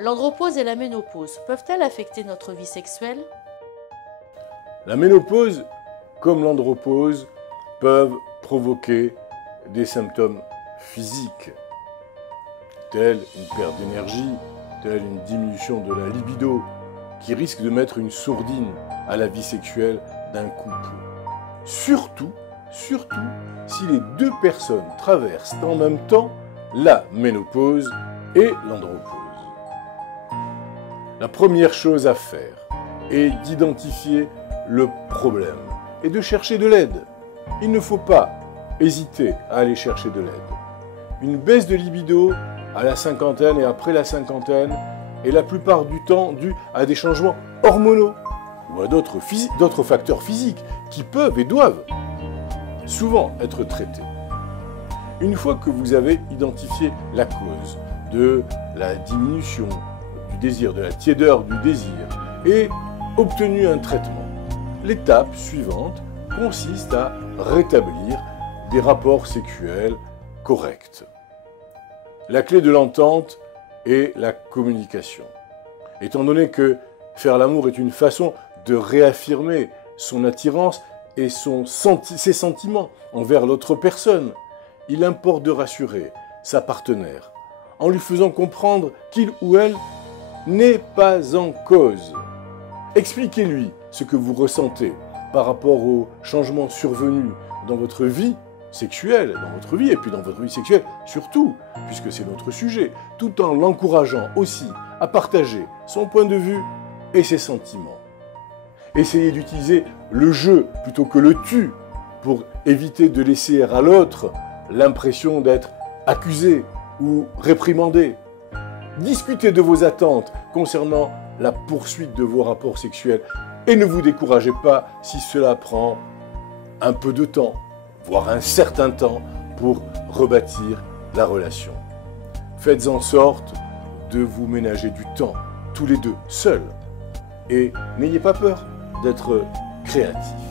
L'andropause et la ménopause peuvent-elles affecter notre vie sexuelle? La ménopause, comme l'andropause, peuvent provoquer des symptômes physiques, tels une perte d'énergie, telle une diminution de la libido, qui risque de mettre une sourdine à la vie sexuelle d'un couple. Surtout si les deux personnes traversent en même temps la ménopause et l'andropause. La première chose à faire est d'identifier le problème et de chercher de l'aide. Il ne faut pas hésiter à aller chercher de l'aide. Une baisse de libido à la cinquantaine et après la cinquantaine est la plupart du temps due à des changements hormonaux ou à d'autres facteurs physiques qui peuvent et doivent souvent être traités. Une fois que vous avez identifié la cause de la diminution du désir, de la tiédeur du désir, et obtenu un traitement, l'étape suivante consiste à rétablir des rapports sexuels corrects. La clé de l'entente est la communication. Étant donné que faire l'amour est une façon de réaffirmer son attirance et ses sentiments envers l'autre personne, il importe de rassurer sa partenaire en lui faisant comprendre qu'il ou elle n'est pas en cause. Expliquez-lui ce que vous ressentez par rapport aux changements survenus dans votre vie sexuelle, dans votre vie, et puis dans votre vie sexuelle surtout, puisque c'est notre sujet, tout en l'encourageant aussi à partager son point de vue et ses sentiments. Essayez d'utiliser le je plutôt que le tu pour éviter de laisser à l'autre l'impression d'être accusé ou réprimandé. Discutez de vos attentes concernant la poursuite de vos rapports sexuels et ne vous découragez pas si cela prend un peu de temps, voire un certain temps, pour rebâtir la relation. Faites en sorte de vous ménager du temps, tous les deux, seuls. Et n'ayez pas peur d'être créatifs.